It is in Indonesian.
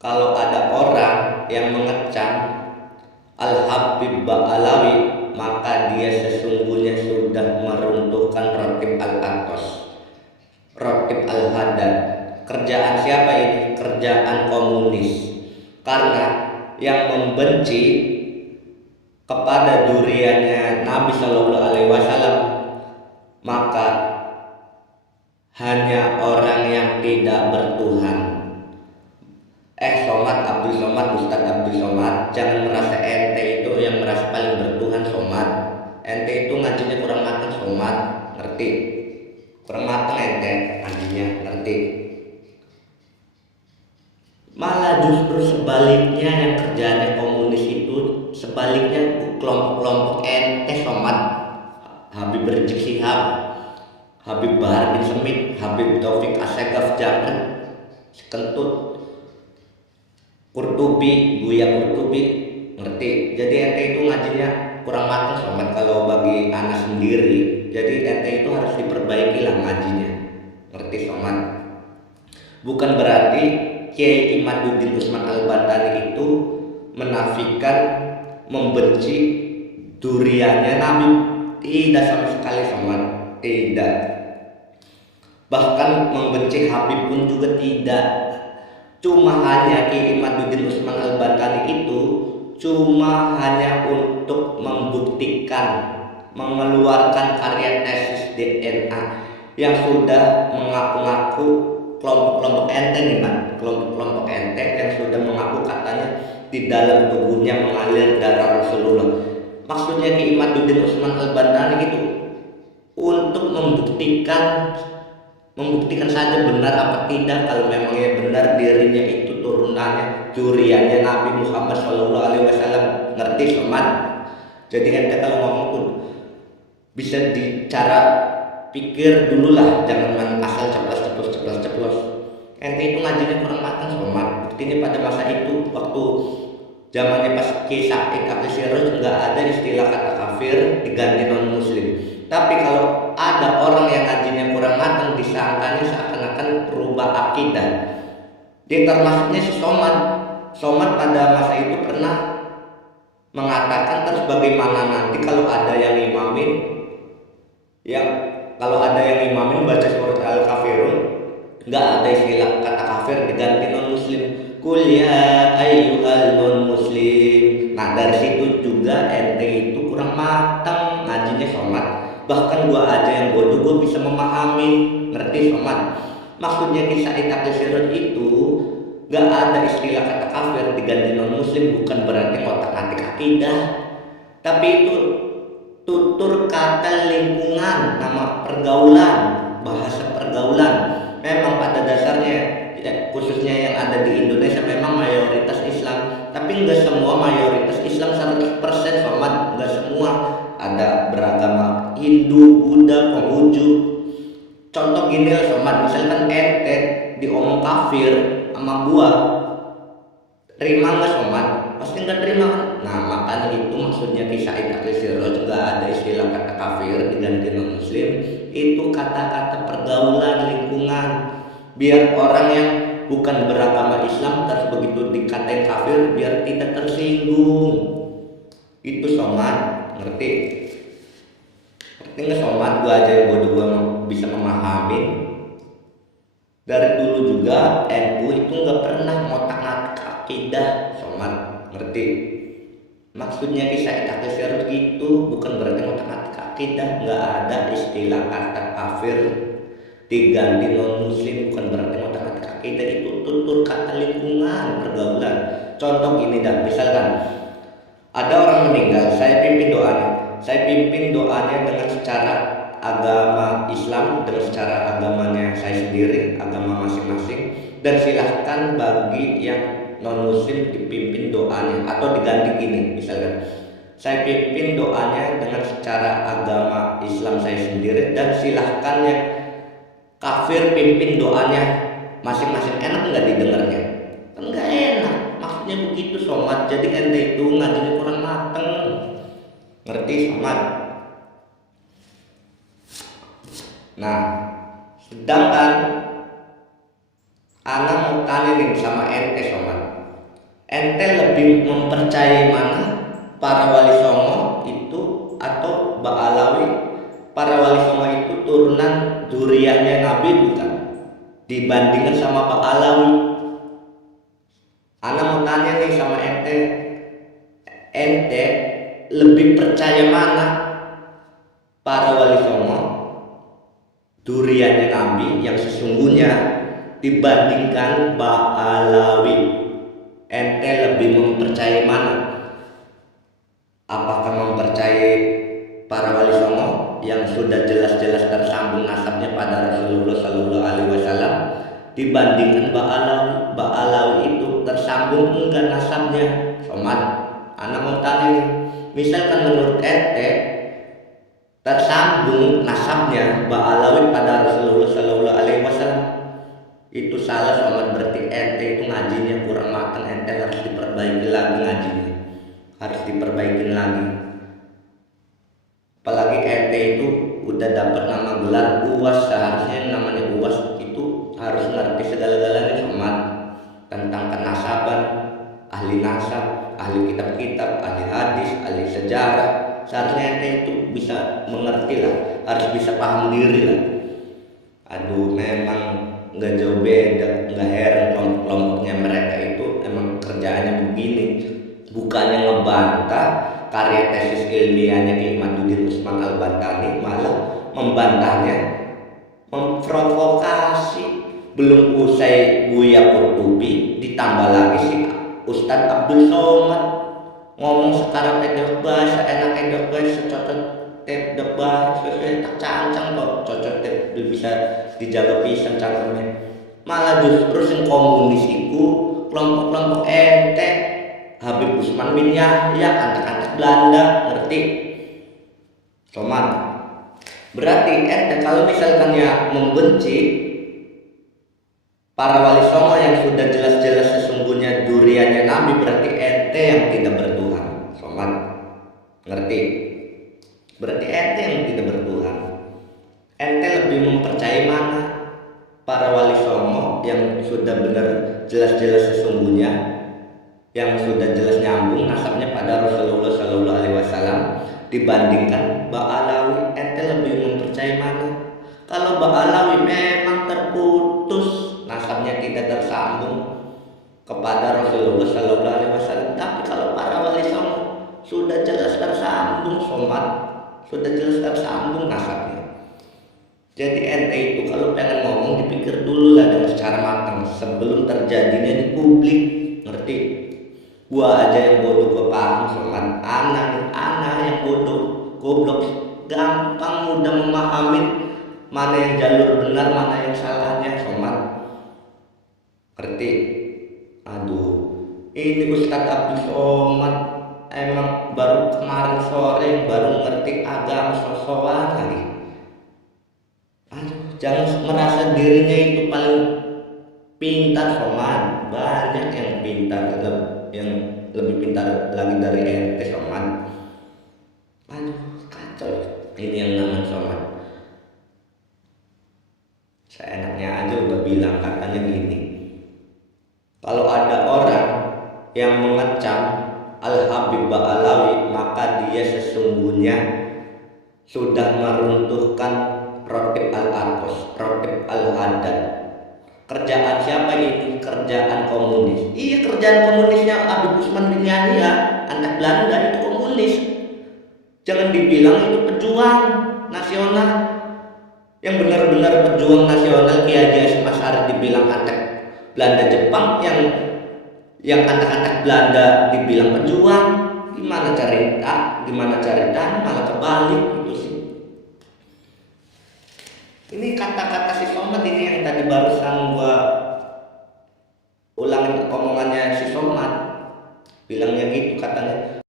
Kalau ada orang yang mengecam Al-Habib Ba'alawi, maka dia sesungguhnya sudah meruntuhkan Ratib Al-Atos, Ratib Al-Hadad. Kerjaan siapa ini? Kerjaan komunis. Karena yang membenci kepada duriannya Nabi Shallallahu Alaihi Wasallam, maka hanya orang yang tidak bertuhan. Somad, Abdul Somad, Ustadz Abdul Somad, jangan merasa ente itu yang merasa paling bertuhan. Somad, ente itu ngajinya kurang matang. Somad, ngerti? Kurang matang ente ngajinya, ngerti? Malah justru sebaliknya, yang kerjaannya komunis itu sebaliknya, kelompok-kelompok ente. Somad, Habib Rizik Syihab, Habib Bahar bin Smith, Habib Taufik Assegaf Jabir, Kentut, Qurtubi, Buya Qurtubi, ngerti? Jadi ente itu ngajinya kurang matang. Sobat, kalau bagi anak sendiri, jadi ente itu harus diperbaiki lah ngajinya, ngerti sobat? Bukan berarti Kiai Imaduddin Usman Al-Bantani itu menafikan, membenci duriannya Nabi, tidak sama sekali sobat, tidak. Bahkan membenci Habib pun juga tidak. Cuma hanya Kiai Imaduddin Usman Al-Bantani itu cuma hanya untuk membuktikan, mengeluarkan karya tesis DNA yang sudah mengaku-ngaku kelompok-kelompok ente nih man, kelompok-kelompok ente yang sudah mengaku katanya di dalam tubuhnya mengalir darah Rasulullah. Maksudnya Kiai Imaduddin Usman Al-Bantani itu untuk membuktikan saja benar apa tidak, kalau memangnya benar dirinya itu turunannya, juriannya Nabi Muhammad Shallallahu Alaihi Wasallam, ngerti sobat? Jadi ente kalau ngomong pun bisa dicara pikir dulu lah, jangan asal ceplos. Ente itu ngajinya kurang matang sobat. Buktinya pada masa itu, waktu zamannya pas Ki Said Akil Siraj, nggak ada istilah kata kafir diganti non muslim. Tapi kalau ada orang yang ngajinya kurang matang, disangkanya seakan-akan berubah akidah. Dia termasuknya si Somad. Somad pada masa itu pernah mengatakan, terus bagaimana nanti kalau ada yang imamin, baca surat Al-Kafirun, nggak ada istilah kata kafir diganti non muslim. Qul ya ayyuhal non muslim. Nah dari situ juga ente itu kurang matang ngajinya Somad. Bahkan gua aja yang bodoh gua bisa memahami, ngerti somat? Maksudnya Ki Said Akil Siraj itu gak ada istilah kata kafir diganti non muslim, bukan berarti ngotak-atik akidah, tapi itu tutur kata lingkungan, nama pergaulan, bahasa pergaulan. Memang pada dasarnya khususnya yang ada di Indonesia memang mayoritas Islam, tapi enggak semua mayoritas Islam 100% somat, enggak semua. Ada beragama Hindu, Buddha, Konghucu. Contoh gini lah sobat, misalkan ente diomong kafir sama gua, terima nggak sobat? Pasti nggak terima kan? Nah makanya itu maksudnya Ki Said Akil Siraj nggak ada istilah kata kafir diganti non muslim. Itu kata-kata pergaulan lingkungan, biar orang yang bukan beragama Islam terus begitu dikatain kafir biar tidak tersinggung. Itu sobat, ngerti nggak somat? Gua aja yang bodoh gua bisa memahami. Dari dulu juga NU itu nggak pernah ngotak-ngatik akidah somat, ngerti? Maksudnya Ki Said Akil Siraj itu bukan berarti ngotak-ngatik akidah. Nggak ada istilah kata kafir diganti non muslim, bukan berarti ngotak-ngatik akidah. Itu tutur kata lingkungan, pergaulan. Contoh gini dah, misalkan ada orang meninggal, saya pimpin doanya dengan secara agama Islam, dengan secara agamanya saya sendiri, agama masing-masing, dan silahkan bagi yang non muslim dipimpin doanya atau diganti gini, misalkan saya pimpin doanya dengan secara agama Islam saya sendiri, dan silahkan yang kafir pimpin doanya masing-masing. Enak nggak didengarnya? Enggak enak. Maksudnya begitu somat. Jadi ente itu ngajinya kurang mateng, ngerti somat? Nah sedangkan anak mau tanya nih sama ente somat, Ente lebih mempercayai mana, para wali songo itu atau Mbak Alawi? Para wali songo itu turunan zuriyahnya Nabi bukan? Dibandingkan sama Pak Alawi. Ana mau tanya nih sama ente, ente lebih percaya mana, para wali songo zuriyahnya Nabi yang sesungguhnya dibandingkan Pak Alawi? Ente lebih mempercayai mana? Apakah mempercayai para wali songo yang sudah jelas-jelas tersambung nasabnya pada Rasulullah Sallallahu Alaihi Wasallam dibandingkan Mbak Alawi itu tersambung enggak nasabnya? Somat, anak mau tanya nih, misalkan menurut ente tersambung nasabnya Mbak Alawi pada Rasulullah Sallallahu Alaihi Wasallam, itu salah somat. Berarti ente itu ngajinya kurang matang, ente harus diperbaiki lagi ngajinya, harus diperbaiki lagi. Apalagi ente itu udah dapat nama gelar UAS, seharusnya yang namanya UAS itu harus ngerti segala-galanya somat, tentang kenasaban, ahli nasab, ahli kitab-kitab, ahli hadis, ahli sejarah. Seharusnya ente itu bisa mengerti lah, harus bisa paham diri lah. Aduh, memang nggak jauh beda, nggak heran kelompoknya mereka itu emang kerjaannya begini, bukannya ngebantah karya tesis ilmiahnya Ki Imaduddin Usman Al-Bantani, malah membantahnya, memprovokasi. Belum usai Buya Qurtubi, ditambah lagi si Ustadz Abdul Somad ngomong sekarang edok bahasa enak edok bahasa cocok tep dok bahasa tak cancang kok cocok tep bisa dijaga pisan cangkemnya. Malah justru yang komunis itu kelompok-kelompok ente, Habib Usman bin Yahya, anak-anak Belanda, ngerti? Soman, berarti ente kalau misalkan ya membenci para wali songo yang sudah jelas-jelas sesungguhnya duriannya Nabi, berarti ente yang tidak bertuhan. Soman, ngerti? Berarti ente yang tidak bertuhan. Ente lebih mempercayai mana, para wali songo yang sudah benar jelas-jelas sesungguhnya, yang sudah jelas nyambung nasabnya pada Rasulullah Sallallahu Alaihi Wasallam dibandingkan Mbak Alawi? Ente lebih mempercayai mana? Kalau Mbak Alawi memang terputus, nasabnya tidak tersambung kepada Rasulullah Sallallahu Alaihi Wasallam. Tapi kalau para wali songo sudah jelas tersambung, somat, sudah jelas tersambung nasabnya. Jadi ente itu kalau pengen ngomong dipikir dulu lah dengan secara matang sebelum terjadinya di publik, ngerti? Gua aja yang bodoh gua paham somat, anak yang bodoh, goblok, gampang mudah memahami mana yang jalur benar, mana yang salahnya somat, ngerti? Aduh, ini Ustadz Abdul Somad emang baru kemarin sore baru ngerti agama sosokan lagi. Aduh, jangan merasa dirinya itu paling pintar soman, banyak yang pintar, yang lebih pintar lagi dari ente soman. Aduh, kacau ini yang namanya soman. Seenaknya aja udah bilang katanya gini, kalau ada orang yang mengecam Al-Habib Ba'alawi, maka dia sesungguhnya sudah meruntuhkan Rotib Al-Aqos, Rotib Al-Haddad. Kerjaan siapa ini? Kerjaan komunis. Iya, kerjaan komunisnya Habib Usman bin Yahya, anak Belanda, itu komunis. Jangan dibilang itu pejuang nasional. Yang benar-benar pejuang nasional Ki Haji Hasyim Asy'ari dibilang anak Belanda Jepang, yang anak-anak Belanda dibilang pejuang. Gimana ceritanya malah kebalik gitu sih. Ini kata-kata si Somad ini yang tadi barusan gua